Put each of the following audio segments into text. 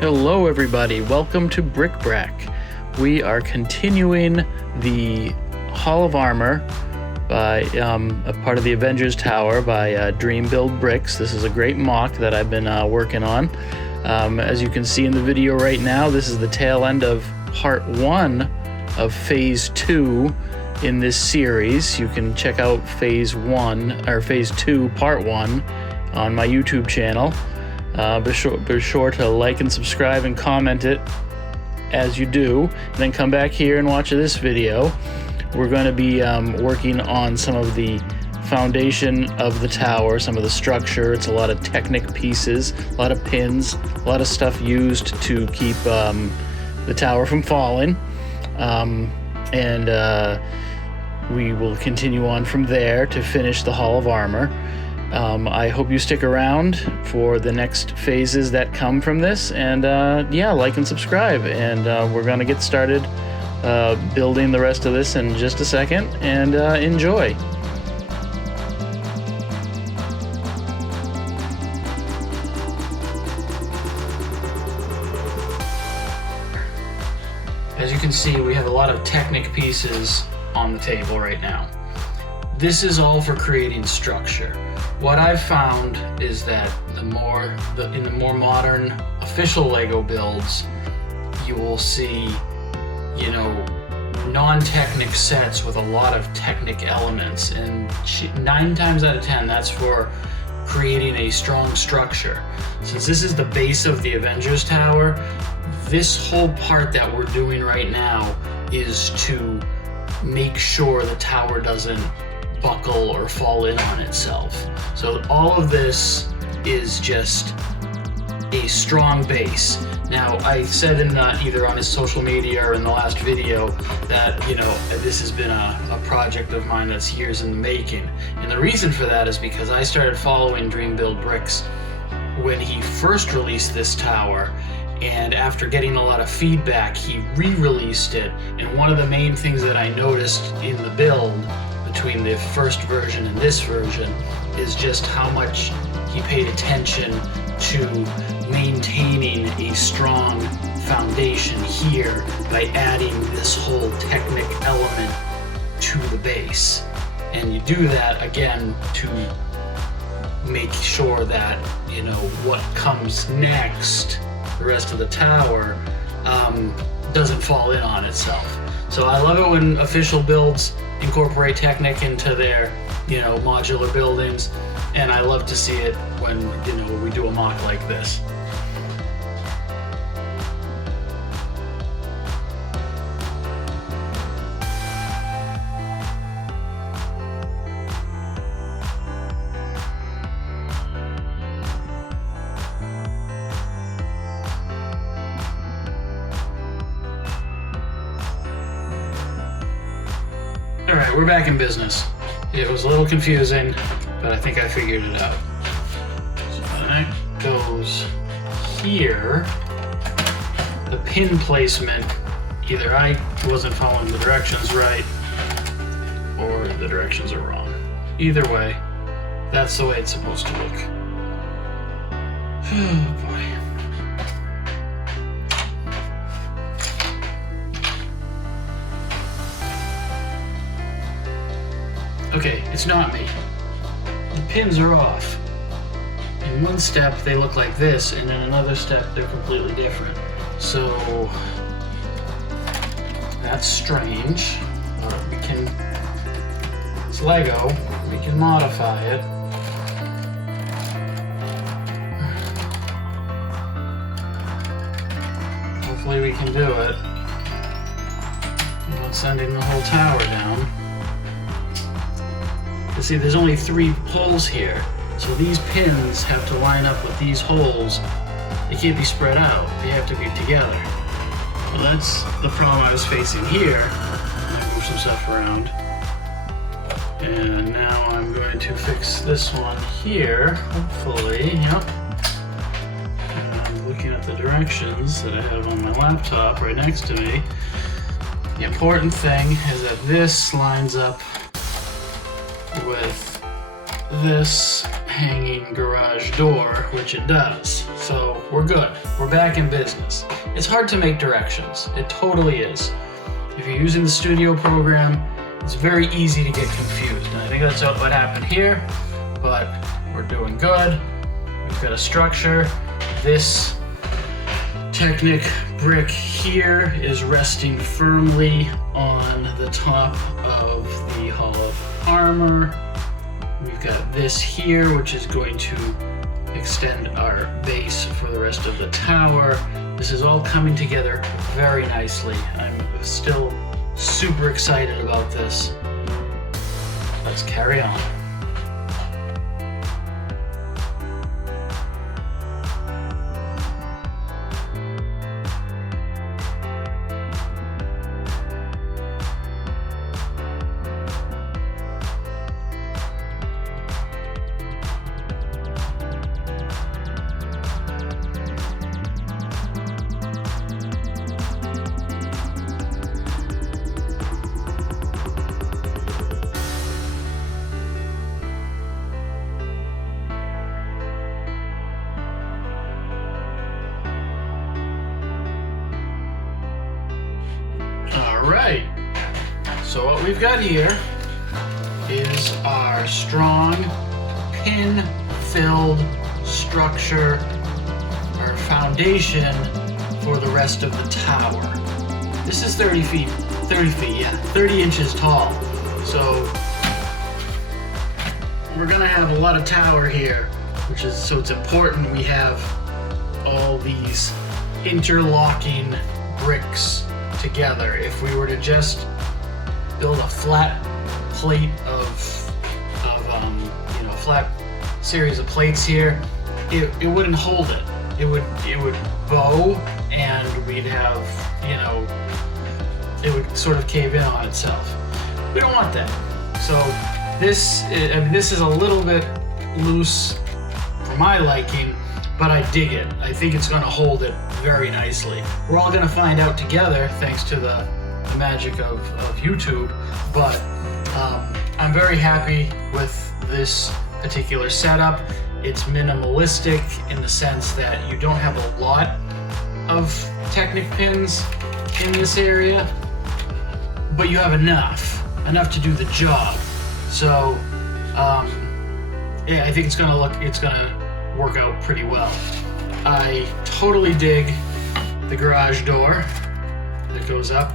Hello everybody, welcome to Brick-Brack. We are continuing the Hall of Armor by a part of the Avengers Tower by DreamBuildBricks. This is a great MOC that I've been working on. As you can see in the video right now, this is the tail end of part 1 of phase 2 in this series. You can check out phase 2 part 1 on my YouTube channel. Be sure to like and subscribe and comment it as you do. And then come back here and watch this video. We're going to be working on some of the foundation of the tower, some of the structure. It's a lot of Technic pieces, a lot of pins, a lot of stuff used to keep the tower from falling. We will continue on from there to finish the Hall of Armor. I hope you stick around for the next phases that come from this, and yeah, like and subscribe, and we're gonna get started building the rest of this in just a second, and enjoy. As you can see, we have a lot of Technic pieces on the table right now. This is all for creating structure. What I've found is that in the more modern official Lego builds, you will see, you know, non-Technic sets with a lot of Technic elements, and 9 times out of 10 that's for creating a strong structure. Since this is the base of the Avengers Tower, this whole part that we're doing right now is to make sure the tower doesn't buckle or fall in on itself. So all of this is just a strong base. Now, I said in either on his social media or in the last video that, you know, this has been a project of mine that's years in the making. And the reason for that is because I started following DreamBuildBricks when he first released this tower, and after getting a lot of feedback, he re-released it. And one of the main things that I noticed in the build between the first version and this version is just how much he paid attention to maintaining a strong foundation here by adding this whole Technic element to the base. And you do that again to make sure that, you know, what comes next, the rest of the tower, doesn't fall in on itself. So I love it when official builds incorporate Technic into their, you know, modular buildings, and I love to see it when, you know, we do a MOC like this. Alright, we're back in business. It was a little confusing, but I think I figured it out. So that goes here. The pin placement, either I wasn't following the directions right, or the directions are wrong. Either way, that's the way it's supposed to look. Oh boy. Okay, it's not me. The pins are off. In one step they look like this, and in another step they're completely different. So that's strange. We can, it's Lego, we can modify it. Hopefully we can do it without sending the whole tower down. See, there's only 3 holes here, so these pins have to line up with these holes. They can't be spread out, they have to be together. Well, that's the problem I was facing here. I move some stuff around. And now I'm going to fix this one here, hopefully, yep. And I'm looking at the directions that I have on my laptop right next to me. The important thing is that this lines up with this hanging garage door, which it does. So we're good. We're back in business. It's hard to make directions. It totally is. If you're using the studio program, it's very easy to get confused. And I think that's what happened here, but we're doing good. We've got a structure. This Technic brick here is resting firmly on the top of the Hall of Armor. We've got this here, which is going to extend our base for the rest of the tower. This is all coming together very nicely. I'm still super excited about this. Let's carry on. Alright, so what we've got here is our strong pin-filled structure, our foundation for the rest of the tower. This is 30 feet, yeah, 30 inches tall. So we're gonna have a lot of tower here, so it's important we have all these interlocking bricks together. If we were to just build a flat plate flat series of plates here, it wouldn't hold it. It would bow, and we'd have, it would sort of cave in on itself. We don't want that. So this is a little bit loose for my liking, but I dig it. I think it's going to hold it very nicely. We're all going to find out together, thanks to the magic of YouTube, but I'm very happy with this particular setup. It's minimalistic in the sense that you don't have a lot of Technic pins in this area, but you have enough to do the job. So yeah, I think it's gonna work out pretty well. I totally dig the garage door that goes up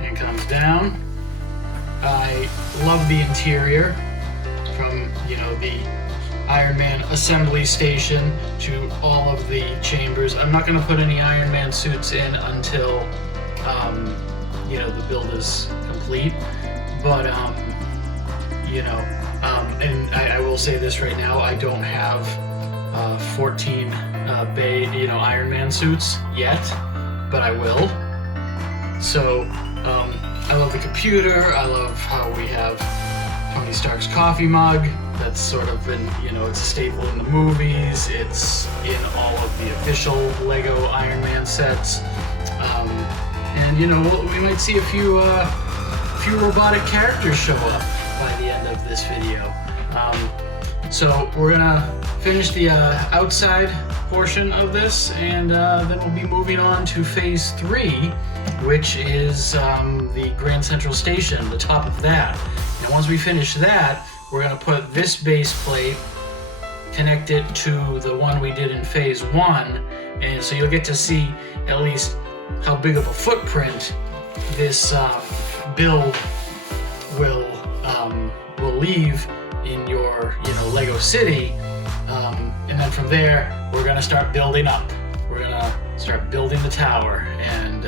and comes down. I love the interior, from the Iron Man assembly station to all of the chambers. I'm not going to put any Iron Man suits in until the build is complete, but and I will say this right now, I don't have 14 bay Iron Man suits yet, but I will. So I love the computer. I love how we have Tony Stark's coffee mug. That's sort of been, it's a staple in the movies. It's in all of the official Lego Iron Man sets. And we might see a few robotic characters show up by the end of this video. So we're gonna finish the outside portion of this, and then we'll be moving on to phase 3, which is the Grand Central Station, the top of that. And once we finish that, we're gonna put this base plate, connect it to the one we did in phase 1, and so you'll get to see at least how big of a footprint this build will leave in your Lego City, and then from there we're gonna start building up. We're gonna start building the tower, and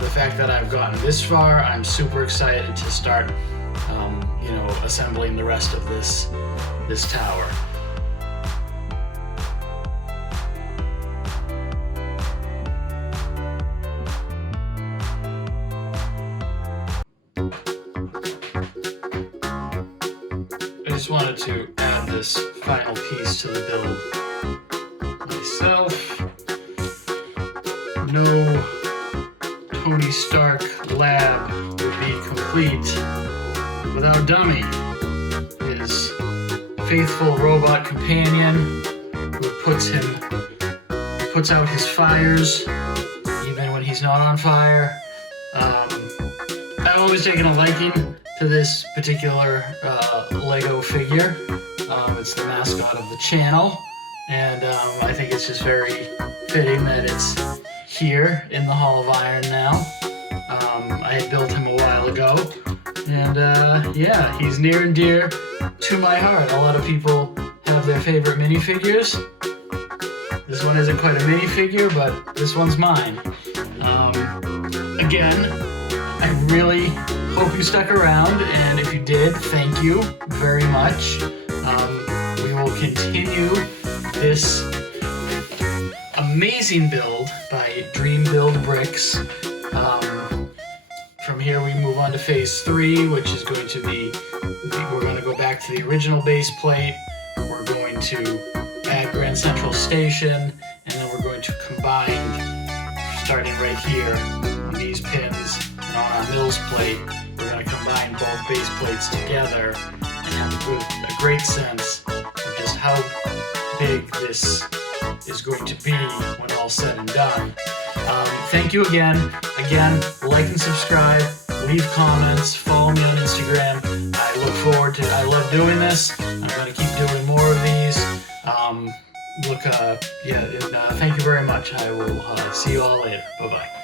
the fact that I've gotten this far, I'm super excited to start assembling the rest of this tower. I just wanted to add this final piece to the build myself. No Tony Stark lab would be complete without Dummy, his faithful robot companion who puts him puts out his fires, even when he's not on fire. I've always taken a liking to this particular Lego figure. It's the mascot of the channel, and I think it's just very fitting that it's here in the Hall of Iron now. I had built him a while ago, and yeah, he's near and dear to my heart. A lot of people have their favorite minifigures. This one isn't quite a minifigure, but this one's mine. Again, I really hope you stuck around, and if you did, thank you very much. We will continue this amazing build by DreamBuildBricks. From here we move on to phase 3, which is going to be, we're going to go back to the original base plate, we're going to add Grand Central Station, and then we're going to combine, starting right here on these pins and on our mills plate, we're going to combine both base plates together and have a great sense of just how big this is going to be when all said and done. Thank you again. Again, like and subscribe, leave comments, follow me on Instagram. I look forward to it. I love doing this. I'm going to keep doing more of these. Thank you very much. I will see you all later. Bye-bye.